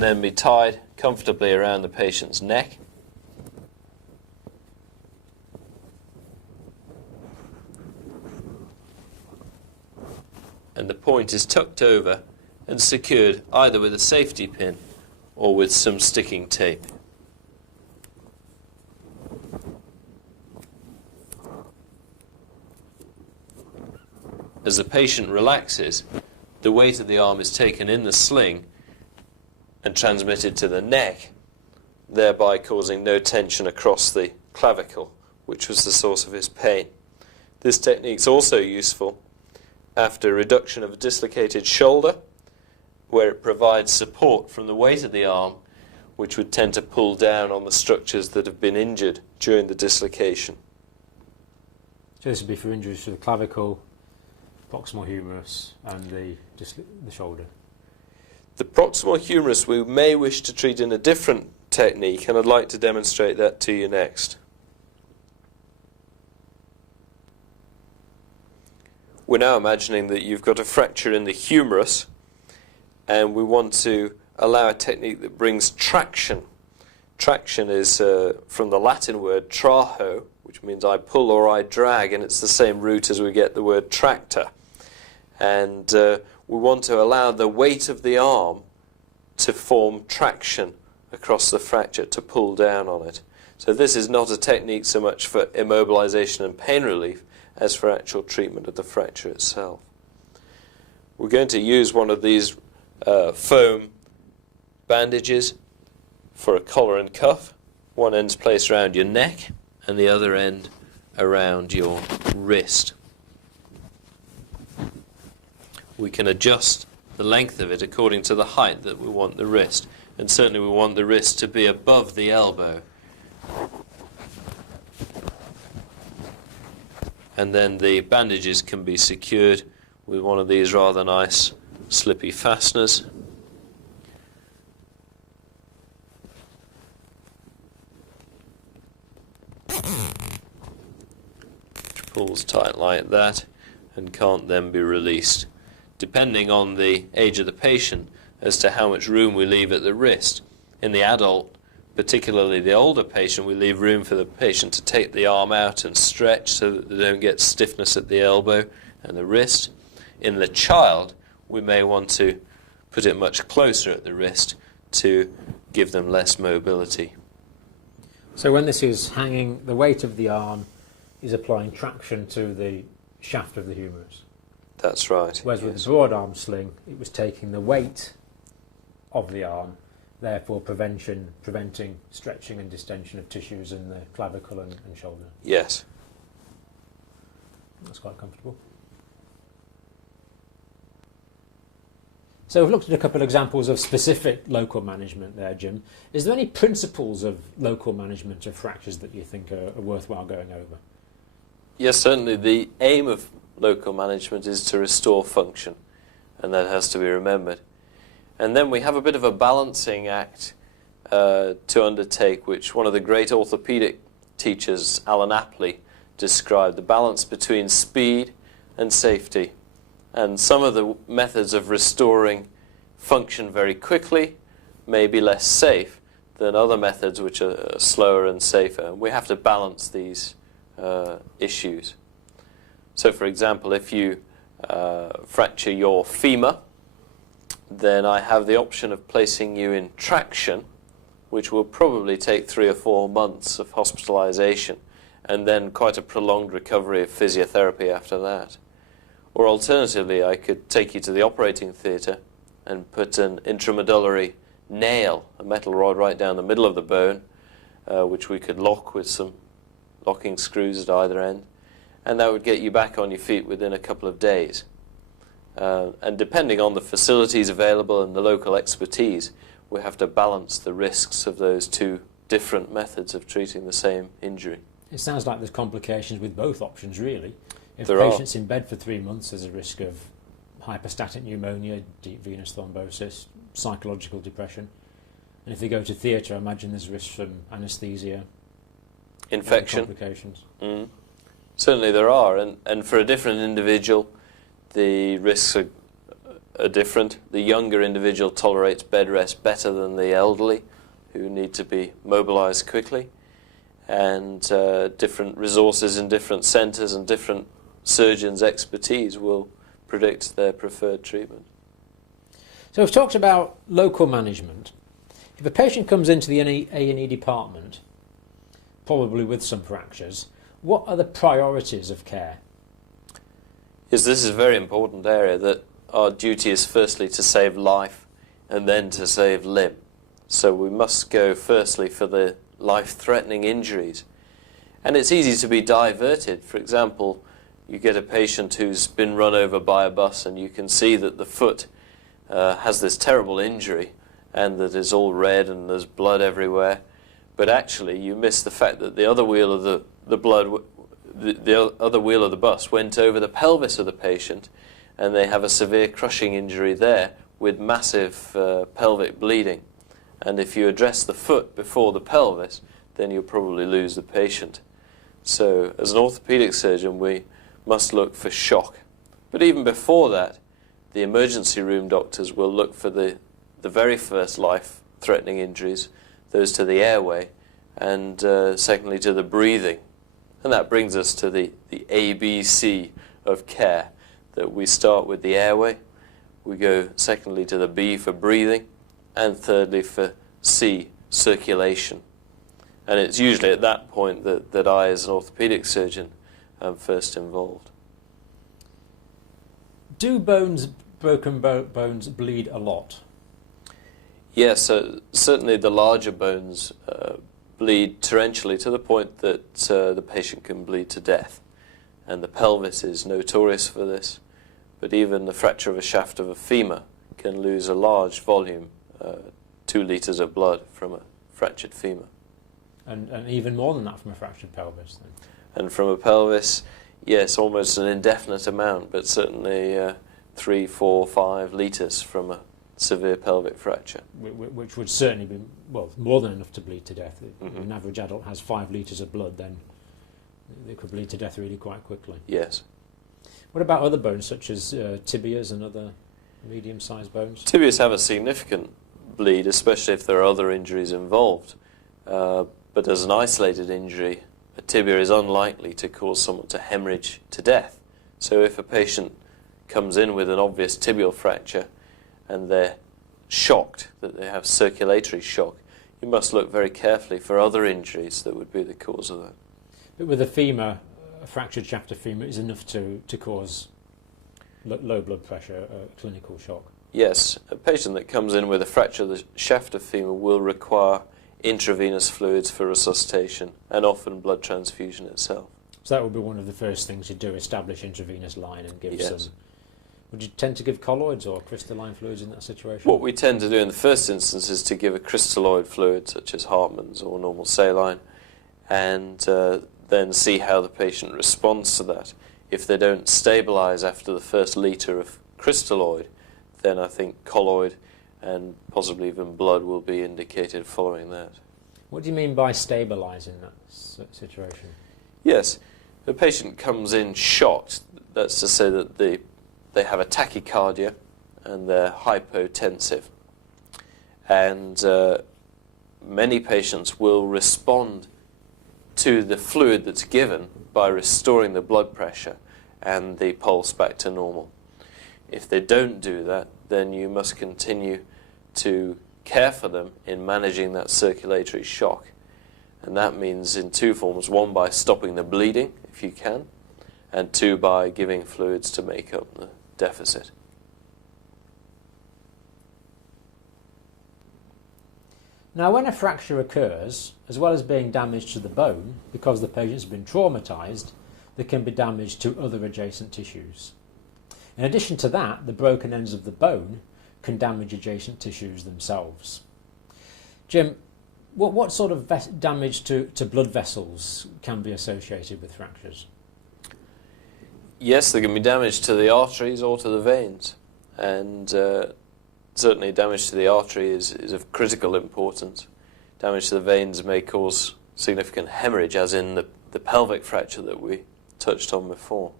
and then be tied comfortably around the patient's neck. And the point is tucked over and secured either with a safety pin or with some sticking tape. As the patient relaxes, the weight of the arm is taken in the sling and transmitted to the neck, thereby causing no tension across the clavicle, which was the source of his pain. This technique is also useful after reduction of a dislocated shoulder, where it provides support from the weight of the arm, which would tend to pull down on the structures that have been injured during the dislocation. So this would be for injuries to the clavicle, proximal humerus and the shoulder. The proximal humerus we may wish to treat in a different technique, and I'd like to demonstrate that to you next. We're now imagining that you've got a fracture in the humerus, and we want to allow a technique that brings traction. Traction is from the Latin word traho, which means I pull or I drag, and it's the same root as we get the word tractor. And we want to allow the weight of the arm to form traction across the fracture, to pull down on it. So this is not a technique so much for immobilization and pain relief as for actual treatment of the fracture itself. We're going to use one of these foam bandages for a collar and cuff. One end's placed around your neck and the other end around your wrist. We can adjust the length of it according to the height that we want the wrist, and certainly we want the wrist to be above the elbow. And then the bandages can be secured with one of these rather nice slippy fasteners. Which pulls tight like that and can't then be released, depending on the age of the patient as to how much room we leave at the wrist. In the adult, particularly the older patient, we leave room for the patient to take the arm out and stretch so that they don't get stiffness at the elbow and the wrist. In the child, we may want to put it much closer at the wrist to give them less mobility. So when this is hanging, the weight of the arm is applying traction to the shaft of the humerus. That's right. Whereas with the broad arm sling, it was taking the weight of the arm, therefore preventing stretching and distension of tissues in the clavicle and shoulder. Yes. That's quite comfortable. So we've looked at a couple of examples of specific local management there, Jim. Is there any principles of local management of fractures that you think are worthwhile going over? Yes, certainly. The aim of local management is to restore function, and that has to be remembered. And then we have a bit of a balancing act to undertake, which one of the great orthopedic teachers, Alan Apley, described, the balance between speed and safety. And some of the methods of restoring function very quickly may be less safe than other methods which are slower and safer. We have to balance these issues. So, for example, if you fracture your femur, then I have the option of placing you in traction, which will probably take 3 or 4 months of hospitalization, and then quite a prolonged recovery of physiotherapy after that. Or alternatively, I could take you to the operating theatre and put an intramedullary nail, a metal rod right down the middle of the bone, which we could lock with some locking screws at either end, and that would get you back on your feet within a couple of days. And depending on the facilities available and the local expertise, we have to balance the risks of those two different methods of treating the same injury. It sounds like there's complications with both options, really. If There the patient's are. in bed for 3 months, there's a risk of hypostatic pneumonia, deep venous thrombosis, psychological depression. And if they go to theatre, I imagine there's risk from anaesthesia, Infection. complications. Certainly there are, and for a different individual, the risks are different. The younger individual tolerates bed rest better than the elderly, who need to be mobilized quickly. And different resources in different centers and different surgeons' expertise will predict their preferred treatment. So we've talked about local management. If a patient comes into the A&E department, probably with some fractures, what are the priorities of care? Yes, this is a very important area, that our duty is firstly to save life and then to save limb. So we must go firstly for the life-threatening injuries. And it's easy to be diverted. For example, you get a patient who's been run over by a bus and you can see that the foot has this terrible injury and that is all red and there's blood everywhere. But actually you miss the fact that the other wheel of the other wheel of the bus went over the pelvis of the patient, and they have a severe crushing injury there with massive pelvic bleeding. And if you address the foot before the pelvis, then you'll probably lose the patient. So as an orthopedic surgeon, we must look for shock. But even before that, the emergency room doctors will look for the very first life-threatening injuries, those to the airway, and secondly to the breathing. And that brings us to the ABC of care, that we start with the airway, we go secondly to the B for breathing, and thirdly for C, circulation. And it's usually at that point that I, as an orthopedic surgeon, am first involved. Do broken bones bleed a lot? Yes, so certainly the larger bones bleed torrentially to the point that the patient can bleed to death. And the pelvis is notorious for this. But even the fracture of a shaft of a femur can lose a large volume, 2 litres of blood from a fractured femur. And even more than that from a fractured pelvis, then? And from a pelvis, yes, almost an indefinite amount, but certainly 3, 4, 5 litres from a severe pelvic fracture. Which would certainly be, well, more than enough to bleed to death. Mm-hmm. If an average adult has 5 litres of blood, then they could bleed to death really quite quickly. Yes. What about other bones, such as tibias and other medium-sized bones? Tibias have a significant bleed, especially if there are other injuries involved. But as an isolated injury, a tibia is unlikely to cause someone to hemorrhage to death. So if a patient comes in with an obvious tibial fracture and they're shocked, that they have circulatory shock, you must look very carefully for other injuries that would be the cause of that. But with a femur, a fractured shaft of femur is enough to cause low blood pressure, clinical shock? Yes, a patient that comes in with a fracture of the shaft of femur will require intravenous fluids for resuscitation and often blood transfusion itself. So that would be one of the first things you do, establish intravenous line and give Yes. some. Would you tend to give colloids or crystalline fluids in that situation? What we tend to do in the first instance is to give a crystalloid fluid such as Hartmann's or normal saline, and then see how the patient responds to that. If they don't stabilise after the first litre of crystalloid, then I think colloid and possibly even blood will be indicated following that. What do you mean by stabilising that situation? Yes, the patient comes in shocked. That's to say that they have a tachycardia and they're hypotensive. And many patients will respond to the fluid that's given by restoring the blood pressure and the pulse back to normal. If they don't do that, then you must continue to care for them in managing that circulatory shock. And that means in 2 forms: 1, by stopping the bleeding, if you can, and 2, by giving fluids to make up the deficit. Now, when a fracture occurs, as well as being damage to the bone, because the patient's been traumatised, there can be damage to other adjacent tissues. In addition to that, the broken ends of the bone can damage adjacent tissues themselves. Jim, what sort of damage to blood vessels can be associated with fractures? Yes, there can be damage to the arteries or to the veins, and certainly damage to the artery is of critical importance. Damage to the veins may cause significant hemorrhage, as in the pelvic fracture that we touched on before.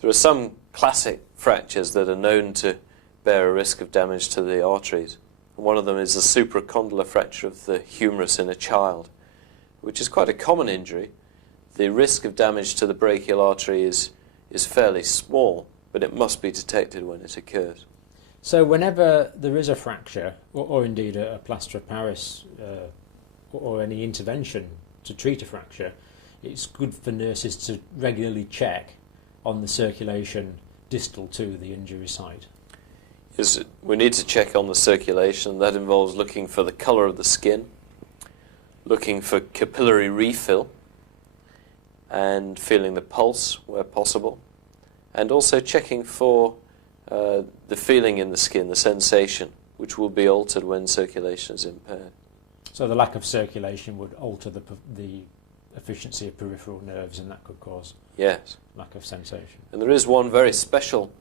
There are some classic fractures that are known to bear a risk of damage to the arteries. One of them is the supracondylar fracture of the humerus in a child, which is quite a common injury. The risk of damage to the brachial artery is fairly small, but it must be detected when it occurs. So whenever there is a fracture, or indeed a plaster of Paris, or any intervention to treat a fracture, it's good for nurses to regularly check on the circulation distal to the injury site. Yes, we need to check on the circulation. That involves looking for the colour of the skin, looking for capillary refill, and feeling the pulse where possible, and also checking for the feeling in the skin, the sensation, which will be altered when circulation is impaired. So the lack of circulation would alter the efficiency of peripheral nerves, and that could cause lack of sensation. And there is one very special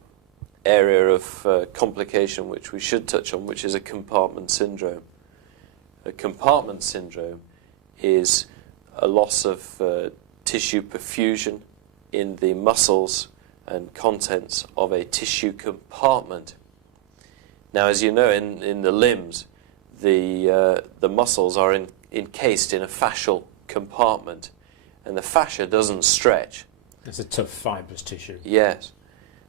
area of complication which we should touch on, which is a compartment syndrome. A compartment syndrome is a loss of tissue perfusion in the muscles and contents of a tissue compartment. Now, as you know, in the limbs, the muscles are encased in a fascial compartment, and the fascia doesn't stretch. It's a tough fibrous tissue. Yes.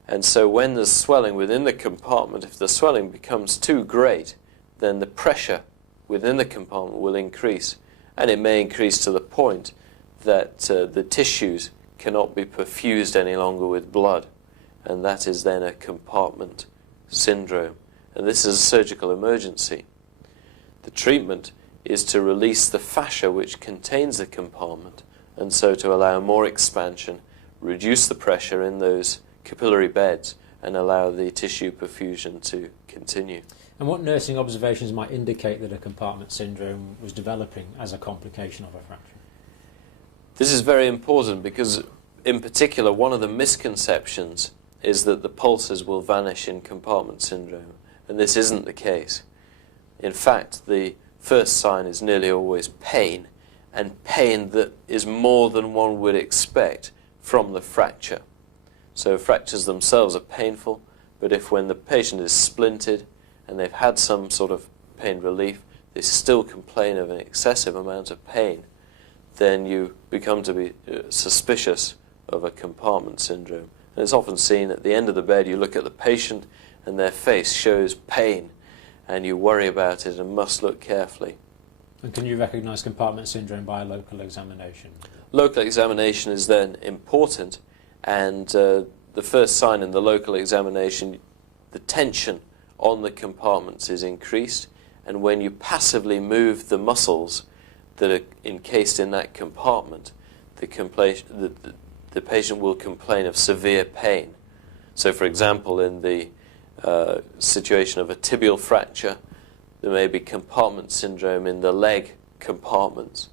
And so when there's swelling within the compartment, if the swelling becomes too great, then the pressure within the compartment will increase, and it may increase to the point that the tissues cannot be perfused any longer with blood, and that is then a compartment syndrome. And this is a surgical emergency. The treatment is to release the fascia which contains the compartment, and so to allow more expansion, reduce the pressure in those capillary beds, and allow the tissue perfusion to continue. And what nursing observations might indicate that a compartment syndrome was developing as a complication of a fracture? This is very important because, in particular, one of the misconceptions is that the pulses will vanish in compartment syndrome, and this isn't the case. In fact, the first sign is nearly always pain, and pain that is more than one would expect from the fracture. So fractures themselves are painful, but if when the patient is splinted and they've had some sort of pain relief, they still complain of an excessive amount of pain, then you become to be suspicious of a compartment syndrome. And it's often seen at the end of the bed. You look at the patient and their face shows pain, and you worry about it and must look carefully. And can you recognise compartment syndrome by a local examination? Local examination is then important, and the first sign in the local examination, the tension on the compartments is increased, and when you passively move the muscles that are encased in that compartment, the patient will complain of severe pain. So, for example, in the situation of a tibial fracture, there may be compartment syndrome in the leg compartments,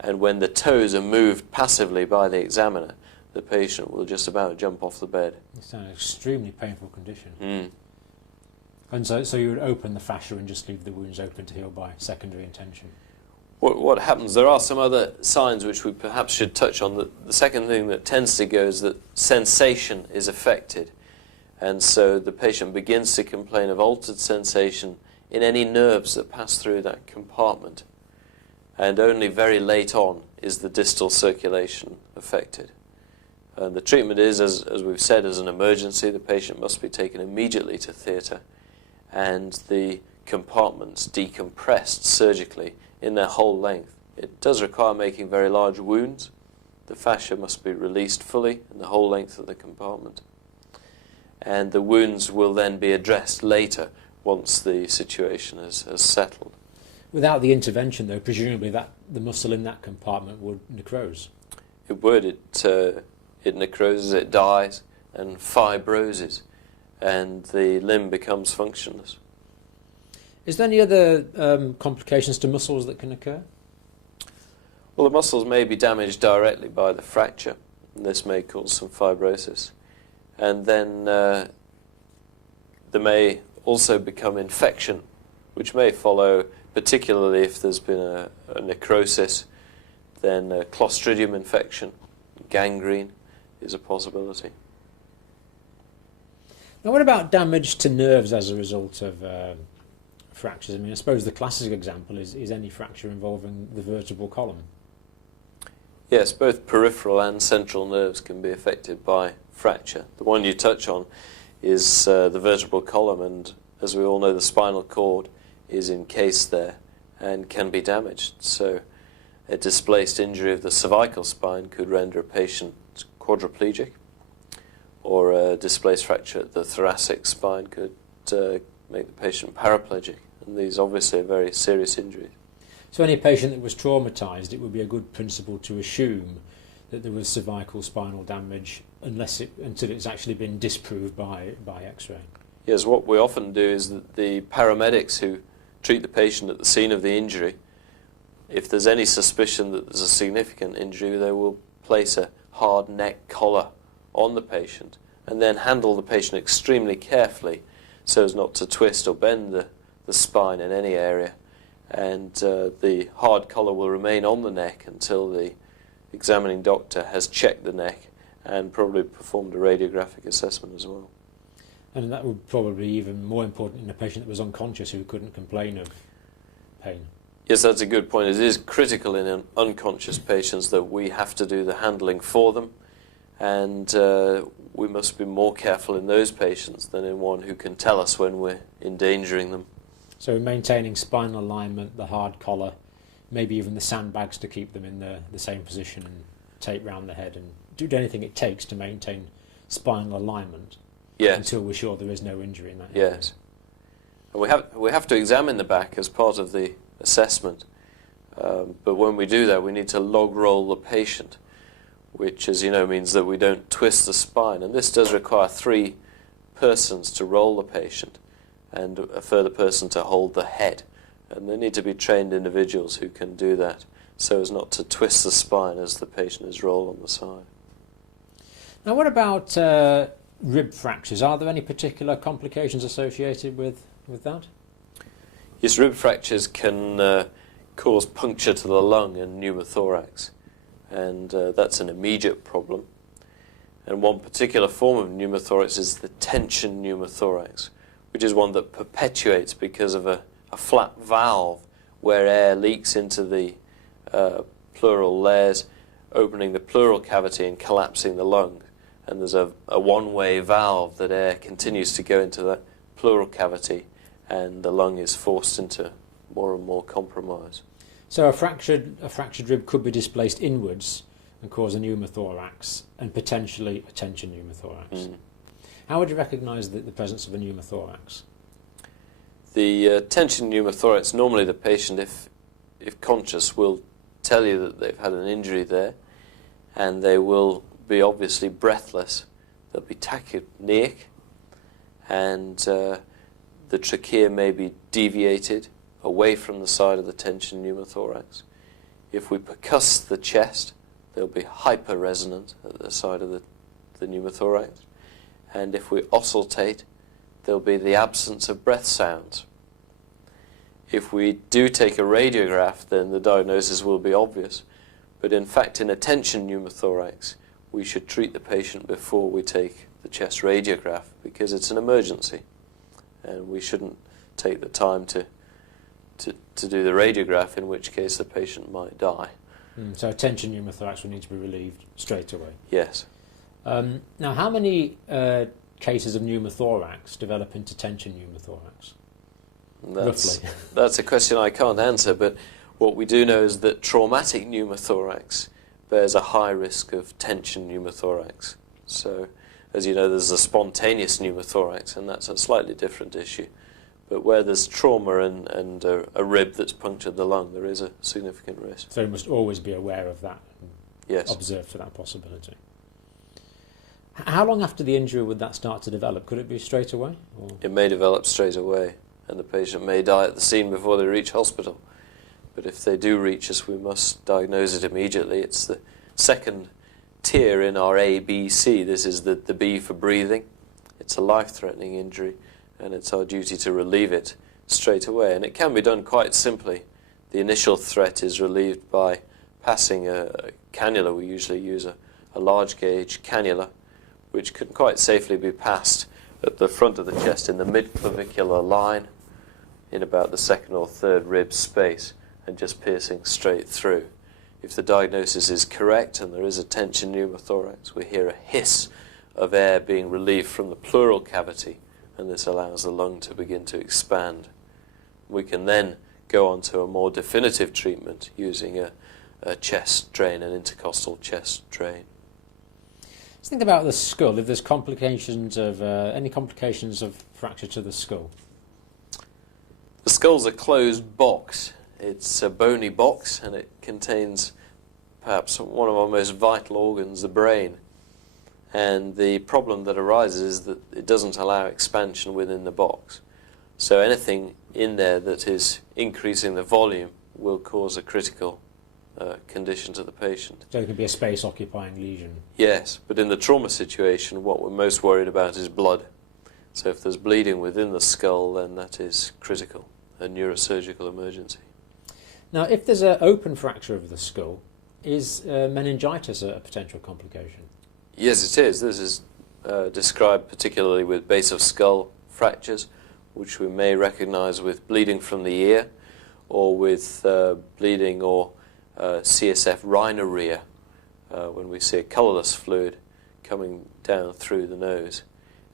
and when the toes are moved passively by the examiner, the patient will just about jump off the bed. It's an extremely painful condition. Mm. And so you would open the fascia and just leave the wounds open to heal by secondary intention. What happens, there are some other signs which we perhaps should touch on. The second thing that tends to go is that sensation is affected. And so the patient begins to complain of altered sensation in any nerves that pass through that compartment. And only very late on is the distal circulation affected. And the treatment is, as we've said, as an emergency. The patient must be taken immediately to theatre, and the compartments decompressed surgically in their whole length. It does require making very large wounds. The fascia must be released fully in the whole length of the compartment. And the wounds will then be addressed later once the situation has settled. Without the intervention, though, presumably the muscle in that compartment would necrose. It would. It necroses, it dies, and fibroses, and the limb becomes functionless. Is there any other complications to muscles that can occur? Well, the muscles may be damaged directly by the fracture, and this may cause some fibrosis. And then there may also become infection, which may follow, particularly if there's been a necrosis, then a Clostridium infection, gangrene is a possibility. Now, what about damage to nerves as a result of fractures? I mean, I suppose the classic example is any fracture involving the vertebral column. Yes, both peripheral and central nerves can be affected by fracture. The one you touch on is the vertebral column, and as we all know, the spinal cord is encased there and can be damaged. So a displaced injury of the cervical spine could render a patient quadriplegic, or a displaced fracture at the thoracic spine could make the patient paraplegic. And these obviously are very serious injuries. So any patient that was traumatised, it would be a good principle to assume that there was cervical spinal damage until it's actually been disproved by X-ray. Yes, what we often do is that the paramedics who treat the patient at the scene of the injury, if there's any suspicion that there's a significant injury, they will place a hard neck collar on the patient and then handle the patient extremely carefully so as not to twist or bend the spine in any area. And the hard collar will remain on the neck until the examining doctor has checked the neck and probably performed a radiographic assessment as well. And that would probably be even more important in a patient that was unconscious who couldn't complain of pain. Yes, that's a good point. It is critical in unconscious patients that we have to do the handling for them, and we must be more careful in those patients than in one who can tell us when we're endangering them. So maintaining spinal alignment, the hard collar, maybe even the sandbags to keep them in the same position, and tape round the head, and do anything it takes to maintain spinal alignment. Yes. Until we're sure there is no injury in that area. Yes. And we have to examine the back as part of the assessment. But when we do that, we need to log roll the patient, which, as you know, means that we don't twist the spine. And this does require 3 persons to roll the patient and a further person to hold the head. And they need to be trained individuals who can do that so as not to twist the spine as the patient is rolled on the side. Now, what about rib fractures? Are there any particular complications associated with that? Yes, rib fractures can cause puncture to the lung and pneumothorax, and that's an immediate problem. And one particular form of pneumothorax is the tension pneumothorax, which is one that perpetuates because of a flat valve where air leaks into the pleural layers, opening the pleural cavity and collapsing the lung. And there's a one-way valve that air continues to go into that pleural cavity, and the lung is forced into more and more compromise. So a fractured rib could be displaced inwards and cause a pneumothorax and potentially a tension pneumothorax. How would you recognise the presence of a pneumothorax? The tension pneumothorax, normally the patient, if conscious, will tell you that they've had an injury there, and they will be obviously breathless. They'll be tachypneic, and the trachea may be deviated away from the side of the tension pneumothorax. If we percuss the chest, they'll be hyperresonant at the side of the pneumothorax, and if we auscultate, there'll be the absence of breath sounds. If we do take a radiograph, then the diagnosis will be obvious, but in fact in a tension pneumothorax we should treat the patient before we take the chest radiograph, because it's an emergency and we shouldn't take the time to do the radiograph, in which case the patient might die. So a tension pneumothorax will need to be relieved straight away. Yes. Now, how many cases of pneumothorax develop into tension pneumothorax? Roughly. That's a question I can't answer, but what we do know is that traumatic pneumothorax bears a high risk of tension pneumothorax. So, as you know, there's a spontaneous pneumothorax, and that's a slightly different issue. But where there's trauma and a rib that's punctured the lung, there is a significant risk. So you must always be aware of that and yes. Observe for that possibility. How long after the injury would that start to develop? Could it be straight away? Or? It may develop straight away, and the patient may die at the scene before they reach hospital. But if they do reach us, we must diagnose it immediately. It's the second tier in our ABC. This is the B for breathing. It's a life-threatening injury, and it's our duty to relieve it straight away. And it can be done quite simply. The initial threat is relieved by passing a cannula. We usually use a large gauge cannula, which can quite safely be passed at the front of the chest in the mid-clavicular line in about the second or third rib space and just piercing straight through. If the diagnosis is correct and there is a tension pneumothorax, we hear a hiss of air being relieved from the pleural cavity, and this allows the lung to begin to expand. We can then go on to a more definitive treatment using a chest drain, an intercostal chest drain. Let's think about the skull. If there's complications of any complications of fracture to the skull. The skull's a closed box. It's a bony box, and it contains perhaps one of our most vital organs, the brain. And the problem that arises is that it doesn't allow expansion within the box. So anything in there that is increasing the volume will cause a critical condition to the patient. So it could be a space-occupying lesion. Yes, but in the trauma situation, what we're most worried about is blood. So if there's bleeding within the skull, then that is critical, a neurosurgical emergency. Now, if there's an open fracture of the skull, is meningitis a potential complication? Yes, it is. This is described particularly with base of skull fractures, which we may recognize with bleeding from the ear, or with bleeding or CSF rhinorrhea, when we see a colourless fluid coming down through the nose.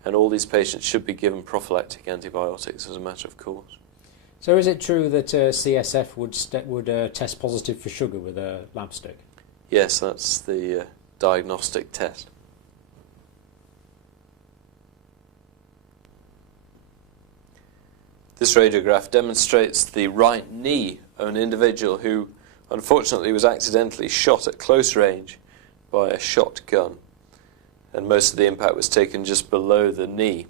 And all these patients should be given prophylactic antibiotics as a matter of course. So is it true that CSF would test positive for sugar with a lab stick? Yes, that's the diagnostic test. This radiograph demonstrates the right knee of an individual who unfortunately was accidentally shot at close range by a shotgun, and most of the impact was taken just below the knee.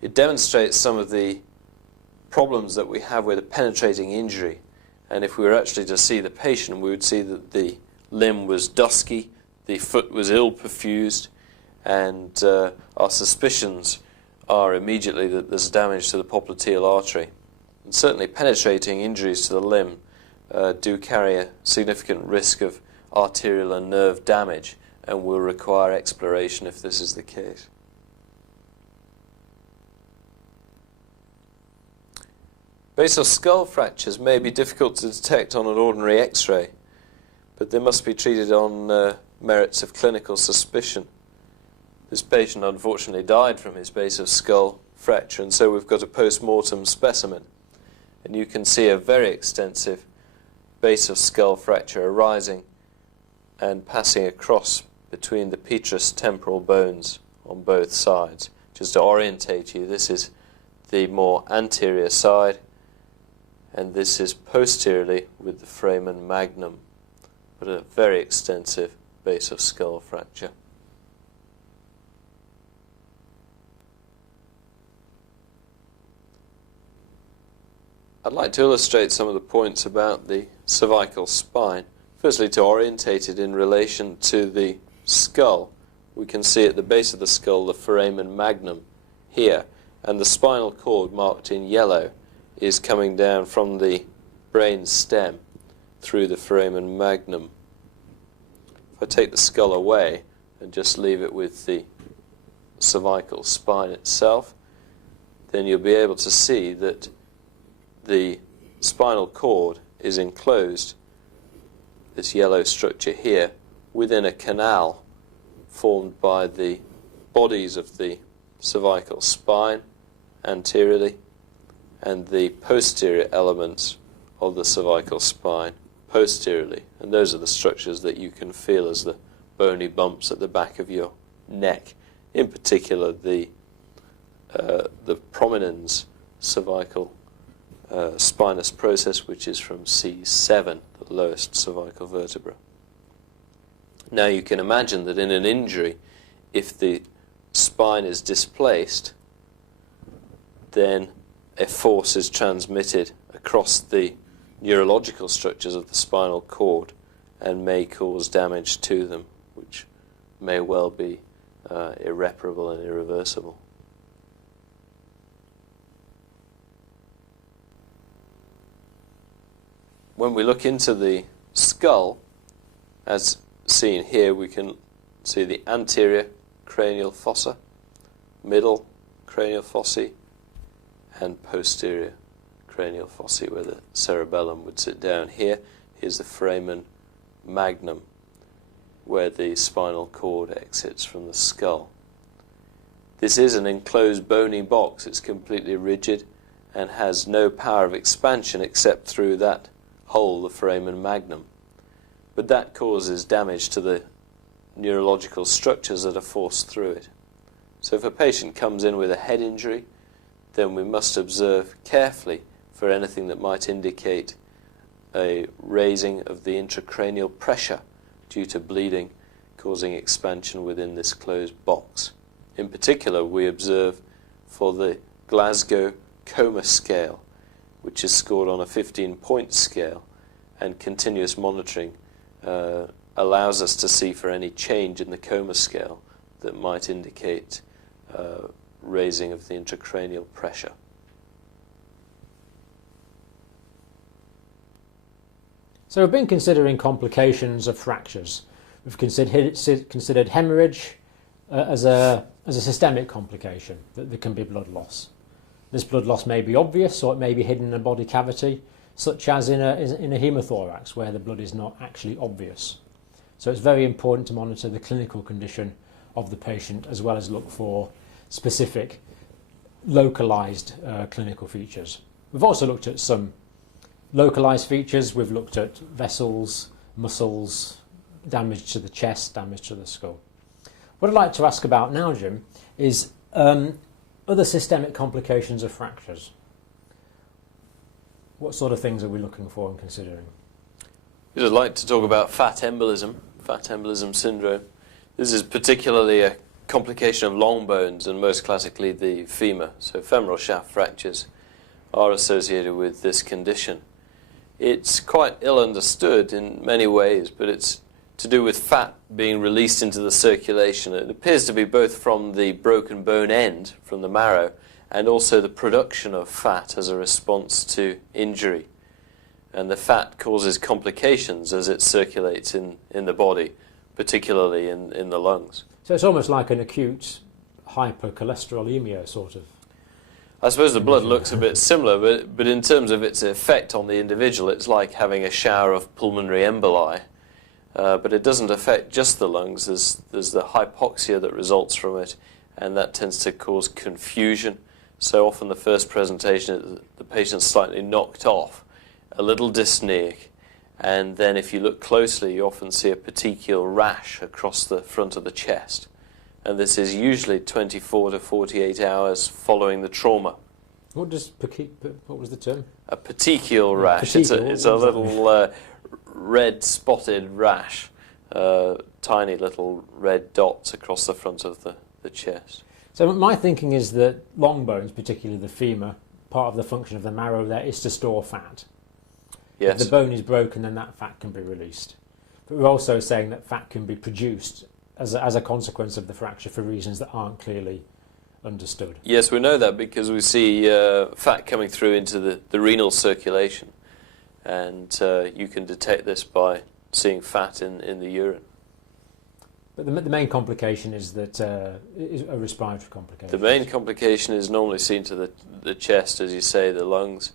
It demonstrates some of the problems that we have with a penetrating injury, and if we were actually to see the patient, we would see that the limb was dusky, the foot was ill perfused, and our suspicions are immediately that there's damage to the popliteal artery. And certainly penetrating injuries to the limb do carry a significant risk of arterial and nerve damage and will require exploration if this is the case. Basal skull fractures may be difficult to detect on an ordinary X-ray, but they must be treated on merits of clinical suspicion. This patient unfortunately died from his base of skull fracture, and so we've got a post-mortem specimen. And you can see a very extensive base of skull fracture arising and passing across between the petrous temporal bones on both sides. Just to orientate you, this is the more anterior side, and this is posteriorly with the foramen magnum, but a very extensive base of skull fracture. I'd like to illustrate some of the points about the cervical spine. Firstly, to orientate it in relation to the skull. We can see at the base of the skull the foramen magnum here, and the spinal cord marked in yellow is coming down from the brain stem through the foramen magnum. If I take the skull away and just leave it with the cervical spine itself, then you'll be able to see that the spinal cord is enclosed, this yellow structure here, within a canal formed by the bodies of the cervical spine anteriorly and the posterior elements of the cervical spine posteriorly. And those are the structures that you can feel as the bony bumps at the back of your neck. In particular, the prominence cervical spinous process, which is from C7, the lowest cervical vertebra. Now you can imagine that in an injury, if the spine is displaced, then a force is transmitted across the neurological structures of the spinal cord and may cause damage to them, which may well be irreparable and irreversible. When we look into the skull, as seen here, we can see the anterior cranial fossa, middle cranial fossae and posterior cranial fossae, where the cerebellum would sit down here. Here's the foramen magnum, where the spinal cord exits from the skull. This is an enclosed bony box. It's completely rigid and has no power of expansion except through that hole, the foramen magnum. But that causes damage to the neurological structures that are forced through it. So if a patient comes in with a head injury, then we must observe carefully for anything that might indicate a raising of the intracranial pressure due to bleeding causing expansion within this closed box. In particular, we observe for the Glasgow Coma Scale, which is scored on a 15-point scale, and continuous monitoring allows us to see for any change in the coma scale that might indicate raising of the intracranial pressure. So we've been considering complications of fractures. We've considered hemorrhage as a systemic complication, that there can be blood loss. This blood loss may be obvious or it may be hidden in a body cavity, such as in a hemothorax, where the blood is not actually obvious. So it's very important to monitor the clinical condition of the patient, as well as look for specific localized clinical features. We've also looked at some localized features. We've looked at vessels, muscles, damage to the chest, damage to the skull. What I'd like to ask about now, Jim, is other systemic complications of fractures. What sort of things are we looking for and considering? I'd like to talk about fat embolism syndrome. This is particularly a complication of long bones, and most classically the femur. So femoral shaft fractures are associated with this condition. It's quite ill understood in many ways, but it's to do with fat being released into the circulation. It appears to be both from the broken bone end, from the marrow, and also the production of fat as a response to injury. And the fat causes complications as it circulates in the body, particularly in the lungs. So it's almost like an acute hypercholesterolemia sort of. I suppose the blood looks a bit similar, but in terms of its effect on the individual, it's like having a shower of pulmonary emboli. But it doesn't affect just the lungs. There's the hypoxia that results from it, and that tends to cause confusion. So often the first presentation, the patient's slightly knocked off, a little dyspneic, and then if you look closely, you often see a petechial rash across the front of the chest. And this is usually 24 to 48 hours following the trauma. What was the term? A petechial rash. Petechial, it's a little red spotted rash, tiny little red dots across the front of the chest. So my thinking is that long bones, particularly the femur, part of the function of the marrow there is to store fat. Yes. If the bone is broken, then that fat can be released. But we're also saying that fat can be produced as a consequence of the fracture for reasons that aren't clearly understood. Yes, we know that because we see fat coming through into the renal circulation, and you can detect this by seeing fat in the urine. But the main complication is that is a respiratory complication. The main complication is normally seen to the chest, as you say, the lungs,